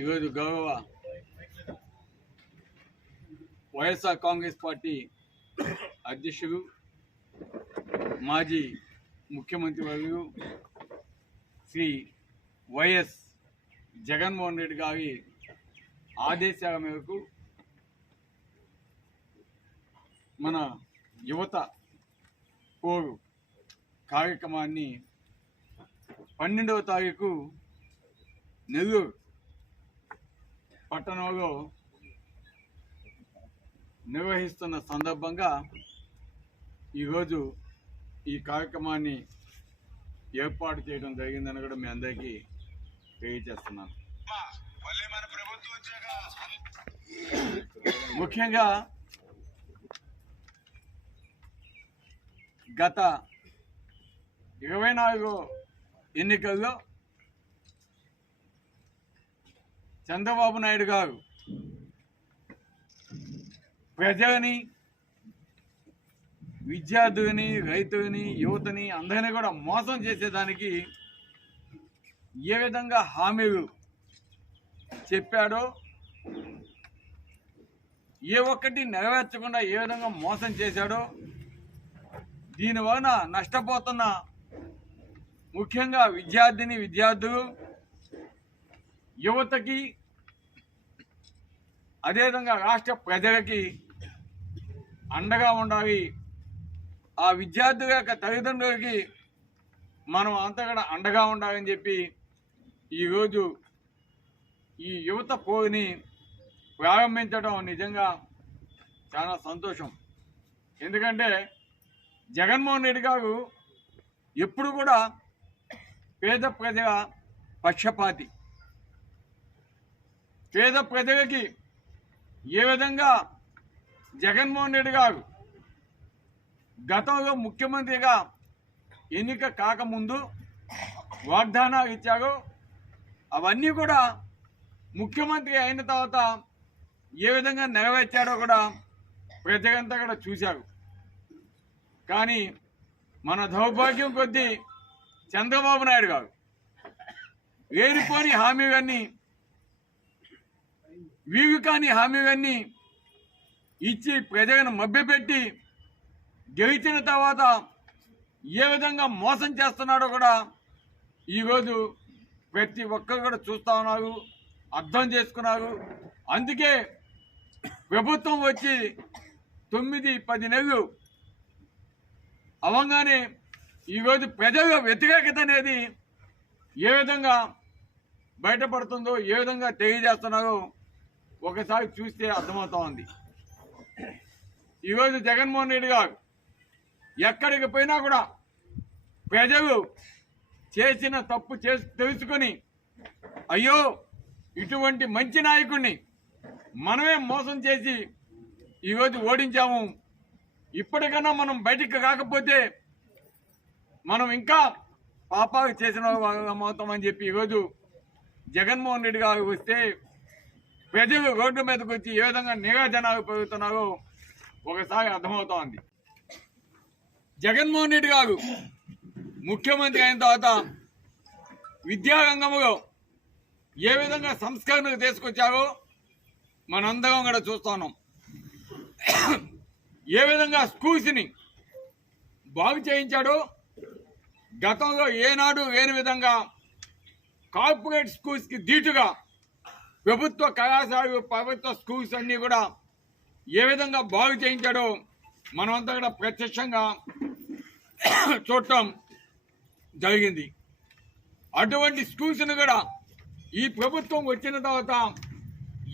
ఈరోజు గౌరవ వైఎస్ఆర్ కాంగ్రెస్ పార్టీ అధ్యక్షుడు మాజీ ముఖ్యమంత్రి వర్యులు శ్రీ వైఎస్ జగన్మోహన్ రెడ్డి గారి ఆదేశాల మేరకు మన యువత కోరు కార్యక్రమాన్ని 12వ తారీఖు నెల్లూరు పట్టణంలో నిర్వహిస్తున్న సందర్భంగా ఈరోజు ఈ కార్యక్రమాన్ని ఏర్పాటు చేయడం జరిగిందని కూడా మీ అందరికీ తెలియజేస్తున్నాను. ముఖ్యంగా గత 24 ఎన్నికల్లో చంద్రబాబు నాయుడు గారు ప్రజలని, విద్యార్థులని, రైతులని, యువతని అందరినీ కూడా మోసం చేసేదానికి ఏ విధంగా హామీలు చెప్పాడో, ఏ ఒక్కటి నెరవేర్చకుండా ఏ విధంగా మోసం చేశాడో, దీనివలన నష్టపోతున్న ముఖ్యంగా విద్యార్థులు, యువతకి, అదేవిధంగా రాష్ట్ర ప్రజలకి అండగా ఉండాలి. ఆ విద్యార్థుల యొక్క తల్లిదండ్రులకి మనం అంతా కూడా అండగా ఉండాలని చెప్పి ఈరోజు ఈ యువత పోరుని ప్రారంభించడం నిజంగా చాలా సంతోషం. ఎందుకంటే జగన్మోహన్ రెడ్డి గారు ఎప్పుడు కూడా పేద ప్రజల పక్షపాతి. పేద ప్రజలకి ఏ విధంగా జగన్మోహన్ రెడ్డి గారు గతంలో ముఖ్యమంత్రిగా ఎన్నిక కాకముందు వాగ్దానాలు ఇచ్చారో అవన్నీ కూడా ముఖ్యమంత్రి అయిన తర్వాత ఏ విధంగా నెరవేర్చాడో కూడా ప్రజలంతా కూడా చూశారు. కానీ మన దౌర్భాగ్యం కొద్దీ చంద్రబాబు నాయుడు గారు లేనిపోని హామీలన్నీ, వీలు కాని హామీలన్నీ ఇచ్చి ప్రజలను మభ్యపెట్టి గెలిచిన తర్వాత ఏ విధంగా మోసం చేస్తున్నాడో కూడా ఈరోజు ప్రతి ఒక్కరు కూడా చూస్తూ ఉన్నారు, అర్థం చేసుకున్నారు. అందుకే ప్రభుత్వం వచ్చి 9-10 నెలలు అవంగానే ఈరోజు ప్రజల వ్యతిరేకత అనేది ఏ విధంగా బయటపడుతుందో, ఏ విధంగా తెలియజేస్తున్నారో ఒకసారి చూస్తే అర్థమవుతా ఉంది. ఈరోజు జగన్మోహన్ రెడ్డి గారు ఎక్కడికి పోయినా కూడా ప్రజలు చేసిన తప్పు తెలుసుకొని అయ్యో ఇటువంటి మంచి నాయకుడిని మనమే మోసం చేసి ఈరోజు ఓడించాము, ఇప్పటికన్నా మనం బయటికి కాకపోతే మనం ఇంకా పాపాలు చేసిన అవుతామని చెప్పి ఈరోజు జగన్మోహన్ రెడ్డి గారు వస్తే ప్రజలు రోడ్డు మీదకి వచ్చి ఏ విధంగా నిరాజనాలు పెరుగుతున్నారో ఒకసారి అర్థమవుతోంది. జగన్మోహన్ రెడ్డి గారు ముఖ్యమంత్రి అయిన తర్వాత విద్యారంగంలో ఏ విధంగా సంస్కరణకు తీసుకొచ్చారో మనందరం కూడా చూస్తున్నాం. ఏ విధంగా స్కూల్స్ని బాగు చేయించాడో, గతంలో ఏనాడు లేని విధంగా కార్పొరేట్ స్కూల్స్కి ధీటుగా ప్రభుత్వ కళాశాలలు, ప్రభుత్వ స్కూల్స్ అన్నీ కూడా ఏ విధంగా బాగు చేయించాడో మనమంతా కూడా ప్రత్యక్షంగా చూడటం జరిగింది. అటువంటి స్కూల్స్ను కూడా ఈ ప్రభుత్వం వచ్చిన తర్వాత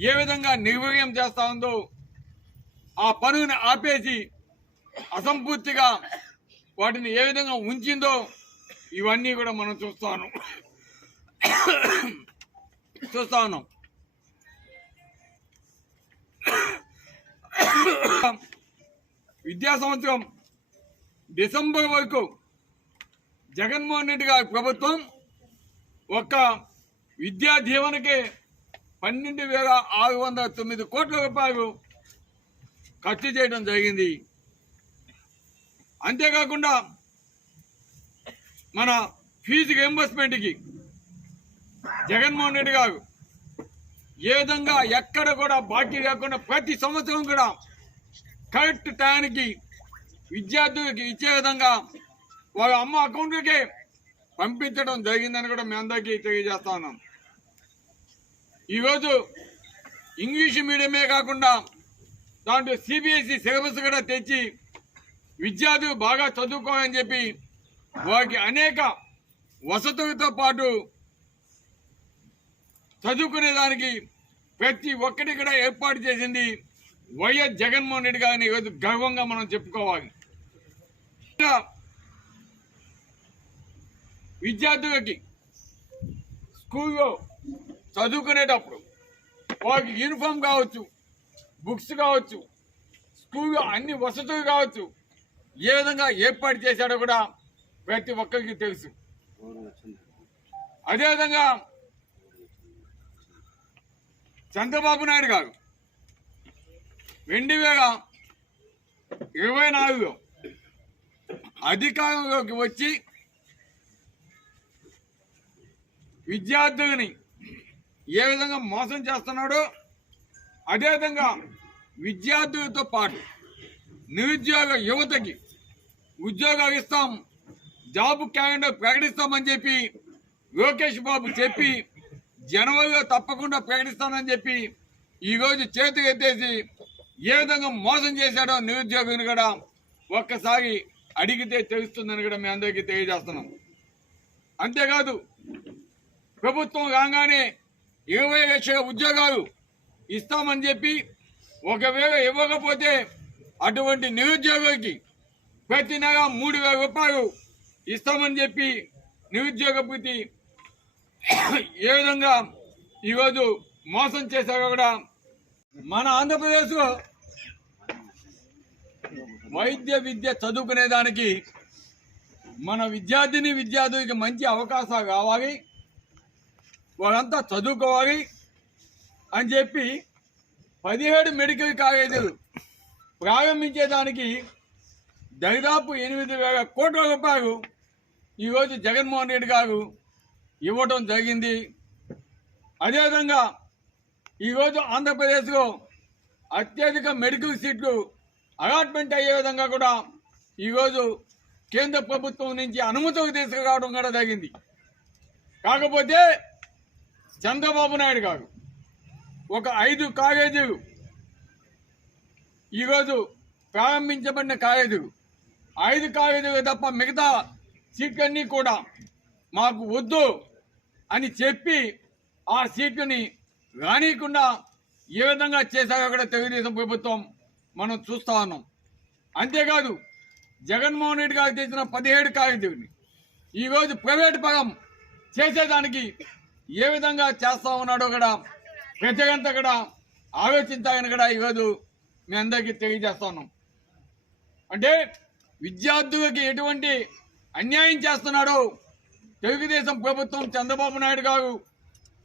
ఏ విధంగా నిర్వీర్యం చేస్తూ ఉందో, ఆ పనుని ఆపేసి అసంపూర్తిగా వాటిని ఏ విధంగా ఉంచిందో ఇవన్నీ కూడా మనం చూస్తా ఉన్నాం. విద్యా సంవత్సరం డిసెంబర్ వరకు జగన్మోహన్ రెడ్డి గారి ప్రభుత్వం ఒక్క విద్యా దీవెనకే 12,609 కోట్ల రూపాయలు ఖర్చు చేయడం జరిగింది. అంతేకాకుండా మన ఫీజు రియంబర్స్మెంట్కి జగన్మోహన్ రెడ్డి గారు ఏ విధంగా ఎక్కడ కూడా బాకీ లేకుండా ప్రతి సంవత్సరం కూడా కరెక్ట్ టైంకి విద్యార్థులకి ఇచ్చే విధంగా వాళ్ళ అమ్మ అకౌంట్లకే పంపించడం జరిగిందని కూడా మీ అందరికీ తెలియజేస్తా ఉన్నాం. ఈరోజు ఇంగ్లీష్ మీడియమే కాకుండా దాంట్లో సిబిఎస్ఈ సిలబస్ కూడా తెచ్చి విద్యార్థులు బాగా చదువుకోవాలని చెప్పి వారికి అనేక వసతులతో పాటు చదువుకునేదానికి ప్రతి ఒక్కటి కూడా ఏర్పాటు చేసింది వైఎస్ జగన్మోహన్ రెడ్డి గారిని ఈరోజు గర్వంగా మనం చెప్పుకోవాలి. విద్యార్థులకి స్కూల్లో చదువుకునేటప్పుడు వారికి యూనిఫామ్ కావచ్చు, బుక్స్ కావచ్చు, స్కూల్లో అన్ని వసతులు కావచ్చు ఏ విధంగా ఏర్పాటు చేశాడో కూడా ప్రతి ఒక్కరికి తెలుసు. అదేవిధంగా చంద్రబాబు నాయుడు గారు 2024లో అధికారంలోకి వచ్చి విద్యార్థులని ఏ విధంగా మోసం చేస్తున్నాడో అదేవిధంగా విద్యార్థులతో పాటు నిరుద్యోగ యువతకి ఉద్యోగాలు ఇస్తాం, జాబ్ క్యాలెండర్ ప్రకటిస్తామని చెప్పి లోకేష్ బాబు చెప్పి జనవరిలో తప్పకుండా ప్రకటిస్తానని చెప్పి ఈరోజు చేతులు ఎత్తేసి ఏ విధంగా మోసం చేశాడో నిరుద్యోగుని కూడా ఒక్కసారి అడిగితే తెలుస్తుందని కూడా మీ అందరికీ తెలియజేస్తున్నాం. అంతేకాదు ప్రభుత్వం రాగానే 20 లక్షల ఉద్యోగాలు ఇస్తామని చెప్పి ఒకవేళ ఇవ్వకపోతే అటువంటి నిరుద్యోగులకి ప్రతి నెల 3,000 రూపాయలు ఇస్తామని చెప్పి నిరుద్యోగ భృతి ఏ విధంగా ఈరోజు మోసం చేశారో కూడా మన ఆంధ్రప్రదేశ్లో వైద్య విద్య చదువుకునేదానికి మన విద్యార్థులకి మంచి అవకాశాలు కావాలి, వాళ్ళంతా చదువుకోవాలి అని చెప్పి 17 మెడికల్ కాలేజీలు ప్రారంభించేదానికి దాదాపు 8,000 కోట్ల రూపాయలు ఈరోజు జగన్మోహన్ రెడ్డి గారు ఇవ్వటం జరిగింది. అదేవిధంగా ఈరోజు ఆంధ్రప్రదేశ్లో అత్యధిక మెడికల్ సీట్లు అలాట్మెంట్ అయ్యే విధంగా కూడా ఈరోజు కేంద్ర ప్రభుత్వం నుంచి అనుమతులు తీసుకురావడం కూడా జరిగింది. కాకపోతే చంద్రబాబు నాయుడు గారు ఒక 5 కాలేజీలు ఈరోజు ప్రారంభించబడిన కాలేజీలు 5 కాలేజీలు తప్ప మిగతా సీట్లన్నీ కూడా మాకు వద్దు అని చెప్పి ఆ సీట్లని రానియకుండా ఏ విధంగా చేశారో కూడా తెలుగుదేశం ప్రభుత్వం మనం చూస్తా ఉన్నాం. అంతేకాదు జగన్మోహన్ రెడ్డి గారు తెచ్చిన 17 కాలేజీలని ఈరోజు ప్రైవేట్ పరం చేసేదానికి ఏ విధంగా చేస్తా ఉన్నాడో కూడా ప్రజలంతా కూడా ఆలోచించాలని కూడా ఈరోజు మీ అందరికీ తెలియజేస్తా ఉన్నాం. అంటే విద్యార్థులకి ఎటువంటి అన్యాయం చేస్తున్నాడో తెలుగుదేశం ప్రభుత్వం, చంద్రబాబు నాయుడు గారు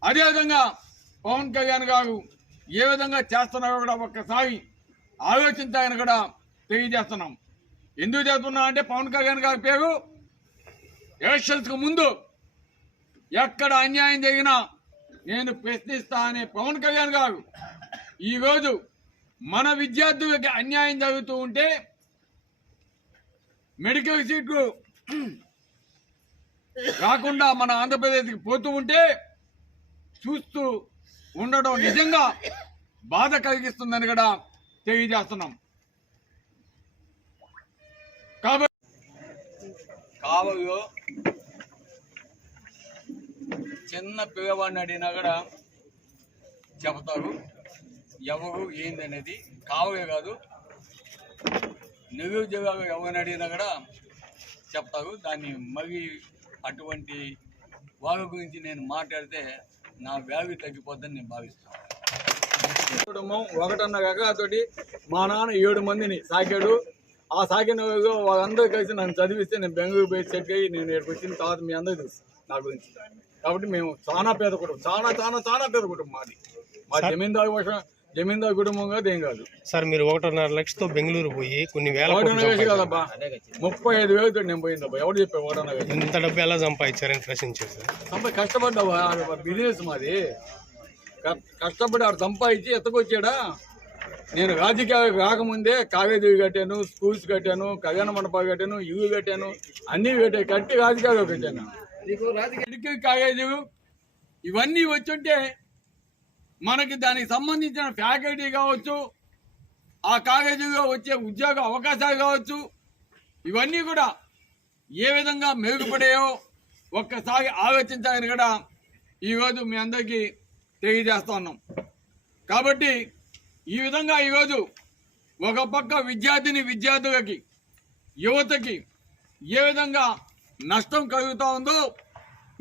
అదేవిధంగా పవన్ కళ్యాణ్ గారు ఏ విధంగా చేస్తున్నారో కూడా ఒక్కసారి ఆలోచించాలని కూడా తెలియజేస్తున్నాం. ఎందుకు చేస్తున్నా అంటే పవన్ కళ్యాణ్ గారి పేరు ఎలక్షన్స్కు ముందు ఎక్కడ అన్యాయం జరిగినా నేను ప్రశ్నిస్తా అనే పవన్ కళ్యాణ్ గారు ఈరోజు మన విద్యార్థులకి అన్యాయం జరుగుతూ ఉంటే మెడికల్ సీట్లు కాకుండా మన ఆంధ్రప్రదేశ్కి పోతూ ఉంటే చూస్తూ ఉండడం నిజంగా బాధ కలిగిస్తుందని కూడా తెలియజేస్తున్నాం. కాబట్టి కావలో చిన్న పిల్లవాడిని అడిగినా కూడా చెబుతారు ఎవరు ఏందనేది. కావలే కాదు నిరుద్యోగాలు ఎవరిని అడిగినా కూడా చెప్తారు. దాన్ని మరి అటువంటి వాళ్ళ గురించి నేను మాట్లాడితే నా వ్యాధి తగ్గిపోద్దని నేను భావిస్తాను. కుటుంబం 1.5 ఎకరాతోటి మా నాన్న 7 మందిని సాకాడు. ఆ సాకిన వాళ్ళందరూ కలిసి నన్ను చదివిస్తే నేను బెంగళూరు పోయి సెట్ అయ్యి నేను ఇక్కడికి వచ్చిన తర్వాత మీ అందరూ తెలుసు నా గురించి. కాబట్టి మేము చాలా పేద కుటుంబం, చాలా చాలా చాలా పేద కుటుంబం మాది. మా జమీందారు కుటుంబం కాదు, ఏం కాదు సార్. మీరు 1.5 లక్షతో బెంగళూరు పోయి కొన్ని వేల 1.5 కాదబ్బా, 35,000 నేను పోయిందబ్బా. ఎవరు చెప్పావు 1.5? ఇంత డబ్బు ఎలా సంపాదించారని ప్రశ్నించారు సార్. కష్టపడ్డావా? బిజినెస్ మాది, కష్టపడి ఆడు సంపాదించి ఎత్తకొచ్చాడా. నేను రాజకీయాలకు రాకముందే కావేదేవి కట్టాను, స్కూల్స్ కట్టాను, కళ్యాణ మండపాలు కట్టాను, ఇవి కట్టాను, అన్నీ కట్టి రాజకీయాలకు కట్టాను. మెడికల్ కాలేజీ ఇవన్నీ వచ్చుంటే మనకి దానికి సంబంధించిన ఫ్యాకల్టీ కావచ్చు, ఆ కాలేజీలో వచ్చే ఉద్యోగ అవకాశాలు కావచ్చు, ఇవన్నీ కూడా ఏ విధంగా మెరుగుపడాయో ఒక్కసారి ఆలోచించాలని కూడా ఈరోజు మీ అందరికీ తెలియజేస్తా ఉన్నాం. కాబట్టి ఈ విధంగా ఈరోజు ఒక పక్క విద్యార్థులకి యువతకి ఏ విధంగా నష్టం కలుగుతూ ఉందో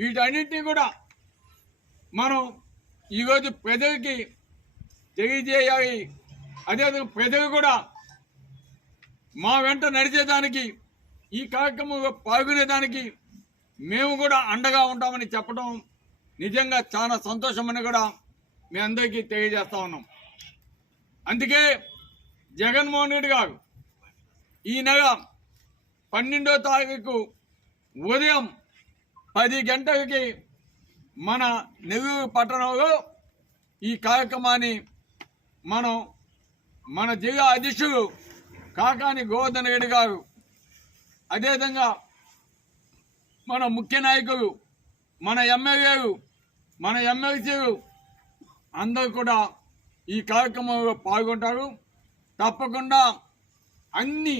వీటన్నింటినీ కూడా మనం ఈరోజు ప్రజలకి తెలియజేయాలి. అదేవిధంగా ప్రజలు కూడా మా వెంట నడిచేదానికి, ఈ కార్యక్రమంలో పాల్గొనేదానికి మేము కూడా అండగా ఉంటామని చెప్పడం నిజంగా చాలా సంతోషమని కూడా మీ అందరికీ తెలియజేస్తా ఉన్నాం. అందుకే జగన్మోహన్ రెడ్డి గారు ఈ నెల 12వ తారీఖు ఉదయం 10 గంటలకి మన నెల్లూరు పట్టణంలో ఈ కార్యక్రమాన్ని మన జిల్లా అధ్యక్షుడు కాకాని గోవర్ధన్ రెడ్డి గారు, అదేవిధంగా మన ముఖ్య నాయకులు, మన ఎమ్మెల్యేలు, మన ఎమ్మెల్సీలు అందరూ కూడా ఈ కార్యక్రమంలో పాల్గొంటారు. తప్పకుండా అన్ని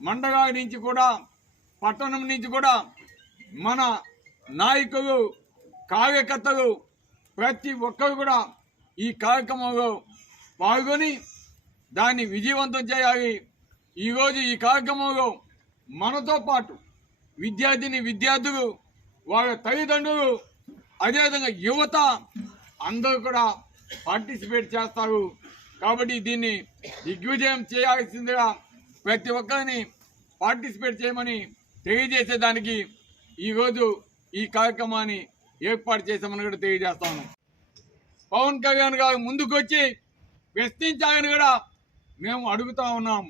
మండలాల నుంచి కూడా, పట్టణం నుంచి కూడా మన నాయకులు, కార్యకర్తలు ప్రతి ఒక్కరు కూడా ఈ కార్యక్రమంలో పాల్గొని దాన్ని విజయవంతం చేయాలి. ఈరోజు ఈ కార్యక్రమంలో మనతో పాటు విద్యార్థులు, వాళ్ళ తల్లిదండ్రులు, అదేవిధంగా యువత అందరూ కూడా పార్టిసిపేట్ చేస్తారు. కాబట్టి దీన్ని దిగ్విజయం చేయాల్సిందిగా ప్రతి ఒక్కరిని పార్టిసిపేట్ చేయమని తెలియజేసేదానికి ఈరోజు ఈ కార్యక్రమాన్ని ఏర్పాటు చేశామని కూడా తెలియజేస్తాను. పవన్ కళ్యాణ్ గారు ముందుకొచ్చి ప్రశ్నించాలని కూడా మేము అడుగుతా ఉన్నాం.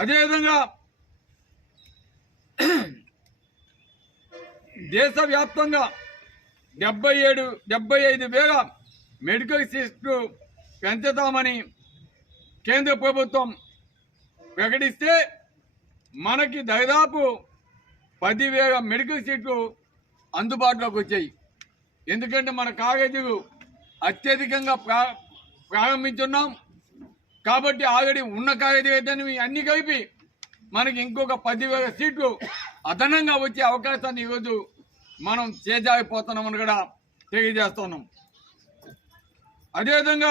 అదేవిధంగా దేశవ్యాప్తంగా 75,000 మెడికల్ సీట్లు పెంచుతామని కేంద్ర ప్రభుత్వం ప్రకటిస్తే మనకి దాదాపు 10,000 మెడికల్ సీట్లు అందుబాటులోకి వచ్చాయి. ఎందుకంటే మన కాలేజీలు అత్యధికంగా ప్రారంభించున్నాం కాబట్టి ఆల్రెడీ ఉన్న కాలేజీ అయితే అన్ని కలిపి మనకి ఇంకొక 10,000 సీట్లు అదనంగా వచ్చే అవకాశాన్ని ఈరోజు మనం చేజారిపోతున్నామని కూడా తెలియజేస్తున్నాం. అదేవిధంగా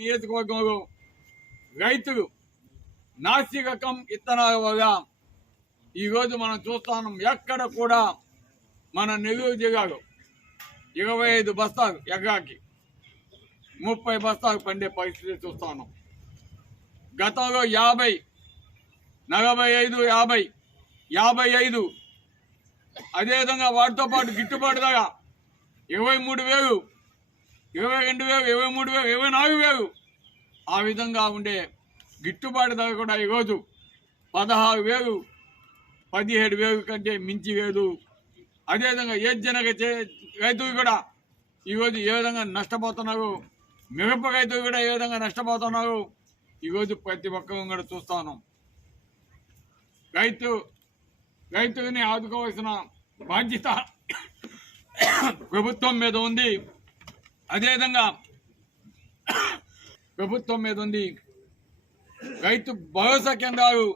నియోజకవర్గంలో రైతులు నాసి రకం విత్తనాల వల్ల ఈరోజు మనం చూస్తా ఉన్నాం. ఎక్కడ కూడా మన నెల్లూరు జిల్లాలో 25 బస్తాలు ఎకరాకి 30 బస్తాలు పండే పరిస్థితి చూస్తా ఉన్నాం. గతంలో 50, 45, 50, 55, అదేవిధంగా వాటితో పాటు గిట్టుబాటు ధర 23,000, 22,000, 23,000, 24,000 ఆ విధంగా ఉండే గిట్టుబాటు ధర కూడా ఈరోజు 16,000, 17,000 కంటే మించి లేదు. అదేవిధంగా ఏజనక రైతులు కూడా ఈరోజు ఏ విధంగా నష్టపోతున్నారు, మిరప రైతులు కూడా ఏ విధంగా నష్టపోతున్నారు ఈరోజు ప్రతి ఒక్కరూ కూడా చూస్తా ఉన్నాం. రైతుని ఆదుకోవాల్సిన బాధ్యత ప్రభుత్వం మీద ఉంది. అదేవిధంగా ప్రభుత్వం మీద ఉంది. రైతు భరోసా కేంద్రాలు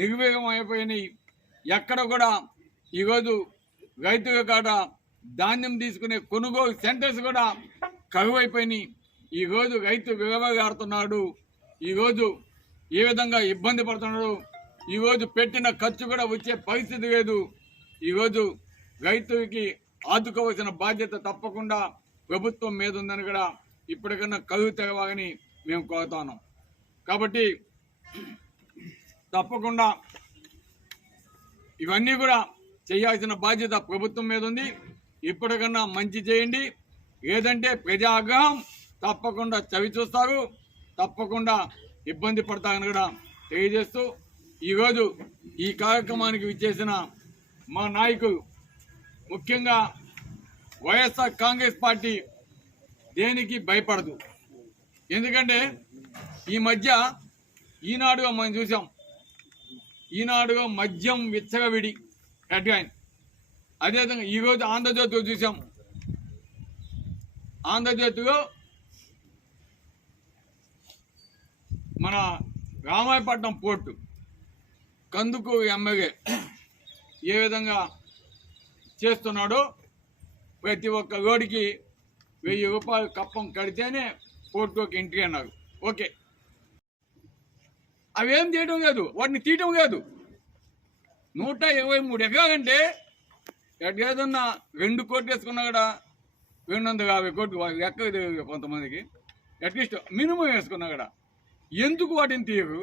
నిర్వీర్యం అయిపోయినాయి. ఎక్కడ కూడా ఈరోజు రైతుల కాడ ధాన్యం తీసుకునే కొనుగోలు సెంటర్స్ కూడా కరువైపోయినాయి. ఈరోజు రైతు విలువగాడుతున్నాడు. ఈరోజు ఏ విధంగా ఇబ్బంది పడుతున్నాడు. ఈరోజు పెట్టిన ఖర్చు కూడా వచ్చే పరిస్థితి లేదు. ఈరోజు రైతుకి ఆదుకోవాల్సిన బాధ్యత తప్పకుండా ప్రభుత్వం మీద ఉందని కూడా ఇప్పటికన్నా కరువు తెరవాలని మేము కోరుతున్నాం. కాబట్టి తప్పకుండా ఇవన్నీ కూడా చేయాల్సిన బాధ్యత ప్రభుత్వం మీద ఉంది. ఇప్పటికన్నా మంచి చేయండి, లేదంటే ప్రజా ఆగ్రహం తప్పకుండా చవి చూస్తారు, తప్పకుండా ఇబ్బంది పడతారని కూడా తెలియజేస్తూ ఈరోజు ఈ కార్యక్రమానికి విచ్చేసిన మా నాయకులు ముఖ్యంగా వైఎస్ఆర్ కాంగ్రెస్ పార్టీ దేనికి భయపడదు. ఎందుకంటే ఈ మధ్య ఈనాడుగా మనం చూసాం, ఈనాడుగా మద్యం విచ్చగవిడి హెడ్లైన్. అదేవిధంగా ఈరోజు ఆంధ్రజ్యోతిలో చూసాం, ఆంధ్రజ్యోతిలో మన రామాయపట్నం పోర్టు కందుకు ఎమ్మెల్యే ఏ విధంగా చేస్తున్నాడో, ప్రతి ఒక్క రోడ్డుకి 1000 రూపాయలు కప్పం కడితేనే పోర్టుకి ఎంట్రీ అన్నారు. ఓకే, అవేం చేయడం లేదు, వాటిని తీయటం లేదు. 123 ఎకరాలంటే ఏదన్నా 2 కోట్లు వేసుకున్నా కూడా 250 కోట్లు ఎక్కడ తెలియదు కొంతమందికి. అట్లీస్ట్ మినిమం వేసుకున్నా కూడా ఎందుకు వాటిని తీయరు?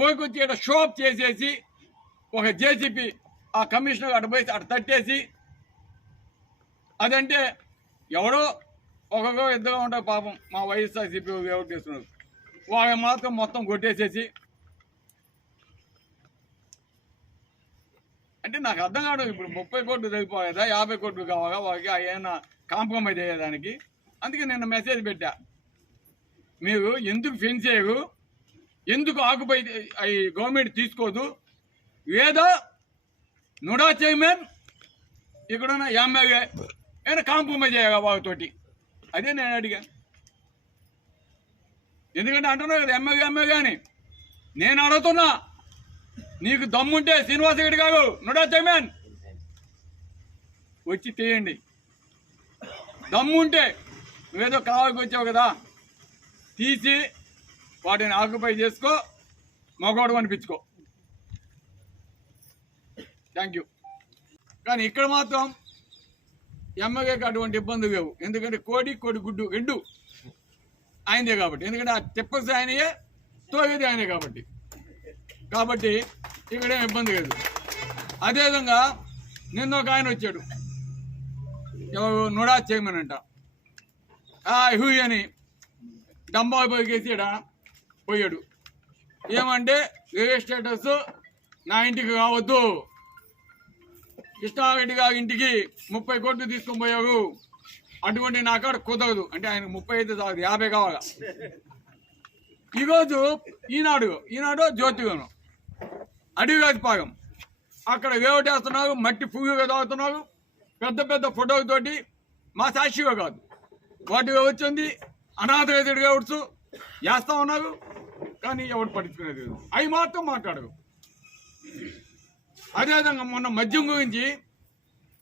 ఊరికి వచ్చి ఇక్కడ షోప్ చేసేసి ఒక జేసీపీ ఆ కమిషనర్ అటు పోయి అటు తట్టేసి, అదంటే ఎవడో ఒకరో ఇద్దరు ఉంటారు పాపం, మా వైఎస్ఆర్సీపీ ఓటు చేస్తున్నారు, వాళ్ళని మాత్రం మొత్తం కొట్టేసేసి. అంటే నాకు అర్థం కాదు, ఇప్పుడు 30 కోట్లు సరిపోయేదా, 50 కోట్లు కావాలా వాళ్ళకి, ఏమైనా కాంప్రమైజ్ అయ్యేదానికి? అందుకే నేను మెసేజ్ పెట్టా, మీరు ఎందుకు ఫెన్స్ చేయరు, ఎందుకు ఆకుపై అవి గవర్నమెంట్ తీసుకోదు, లేదా నుడా చైర్మన్ ఇక్కడున్న ఎమ్మెల్యే ఏమైనా కాంప్రమైజ్ అయ్యా వాళ్ళతోటి. అదే నేను అడిగా. ఎందుకంటే అంటున్నా కదా ఎమ్మెల్యే అని. నేను అడుగుతున్నా, నీకు దమ్ముంటే శ్రీనివాస రెడ్డి గారు నుడా చైర్మన్ వచ్చి తీయండి. దమ్ముంటే నువ్వేదో కావాలికి వచ్చావు కదా, తీసి వాటిని ఆక్యుపై చేసుకో, మగవాడు అనిపించుకో. Thank you. కానీ ఇక్కడ మాత్రం ఎమ్మెల్యేకి అటువంటి ఇబ్బందులు లేవు. ఎందుకంటే కోడి గుడ్డు 2 ఆయనదే కాబట్టి. ఎందుకంటే ఆ తిప్పసి ఆయనయే, తోగేది ఆయనే కాబట్టి ఇక్కడేం ఇబ్బంది లేదు. అదేవిధంగా నిన్న ఒక ఆయన వచ్చాడు, ఎవరు నుడా చైర్మన్ అంట, హూ అని డంబాలు పోయేసి ఇక్కడ పోయాడు. ఏమంటే రిజిస్ట్రేటర్స్ నా ఇంటికి కావద్దు, కృష్ణారెడ్డి గారి ఇంటికి 30 కోట్లు తీసుకొని పోయావు, అటువంటి నా కాడ కుదరదు అంటే ఆయన 30 అయితే చాలు, 50 కావాలా. ఈరోజు ఈనాడు జ్యోతిగాను అడిగాది పాగం అక్కడ వేవటేస్తున్నారు, మట్టి పువ్వుగా తాగుతున్నారు, పెద్ద పెద్ద ఫోటోలతోటి. మా సాక్షిగా కాదు, వాటిగా వచ్చింది అనాథరేతుడిగా వచ్చు చేస్తా ఉన్నారు, కానీ ఎవరు పట్టించుకునేది అవి మాత్రం మాట్లాడరు. అదేవిధంగా మొన్న మద్యం గురించి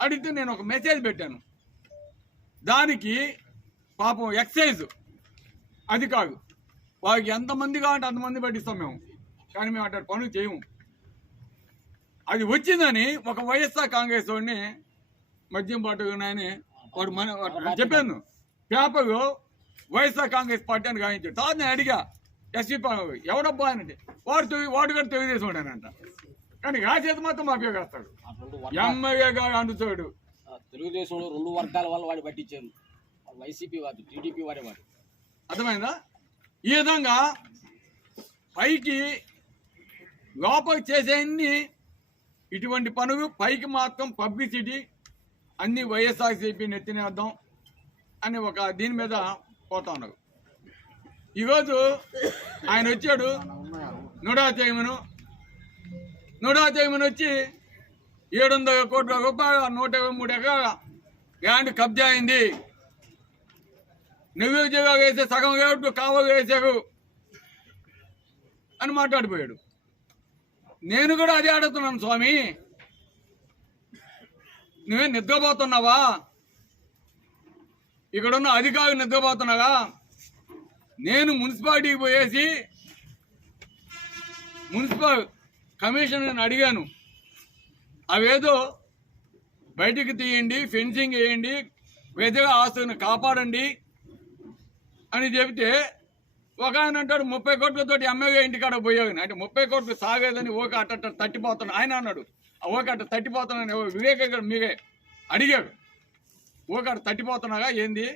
అడిగితే నేను ఒక మెసేజ్ పెట్టాను, దానికి పాపం ఎక్సైజ్ అధికారులు వాళ్ళకి ఎంతమంది కావాలంటే అంతమంది పట్టిస్తాం మేము, కానీ మేము అట్లా పనులు చేయము. అది వచ్చిందని ఒక వైఎస్ఆర్ కాంగ్రెస్ వాడిని మద్యం పట్టుకున్నాయని వాడు చెప్పాను పేపర్లో, వైఎస్ఆర్ కాంగ్రెస్ పార్టీ అని గాయించాడు. తర్వాత నేను అడిగా ఎస్పీ ఎవడబ్బా అనంటే వాడు కూడా తెలుగుదేశం వాడానంట, కానీ రాసేది మాత్రం మాఫియా కాస్తాడు, ఎమ్మెల్యే గారు అందుతాడు. తెలుగుదేశంలో 2 వర్గాల వాళ్ళు వాడి పట్టించారు, వైసీపీ వాడు, టీడీపీ వాడేవాడు. అర్థమైందా? ఈ విధంగా పైకి లోపలికి చేసేన్ని ఇటువంటి పనులు, పైకి మాత్రం పబ్లిసిటీ అన్ని వైఎస్ఆర్సీపీ నెత్తినేద్దాం అని ఒక దీని మీద పోతా ఉన్నారు. ఈరోజు ఆయన వచ్చాడు, నుడా చైర్మన్ వచ్చి 700 కోట్ల రూపాయలు 123 ఎకరాల ల్యాండ్ కబ్జా అయింది, నిరుద్యోగాలు వేసే సగం రేట్లు కావాలి వేసారు అని మాట్లాడిపోయాడు. నేను కూడా అదే అడుగుతున్నాను, స్వామి నువ్వే నిద్రపోతున్నావా? ఇక్కడున్న అధికారులు నిద్రపోతున్నావా? నేను మున్సిపాలిటీకి పోయేసి మున్సిపల్ కమిషనర్ని అడిగాను, అవేదో బయటికి తీయండి, ఫెన్సింగ్ వేయండి, ప్రజల ఆస్తులను కాపాడండి అని చెబితే ఒక ఆయన అంటాడు 30 కోట్లతో ఎమ్మెల్యే ఇంటికాడ పోయాను అంటే 30 కోట్లు సాగేదని ఓక అట్ట తట్టిపోతున్నాను ఆయన అన్నాడు. ఓక అట్ట తట్టిపోతున్నాను వివేక మీరే అడిగాడు, ఓక అట్ట తట్టిపోతున్నాగా ఏంది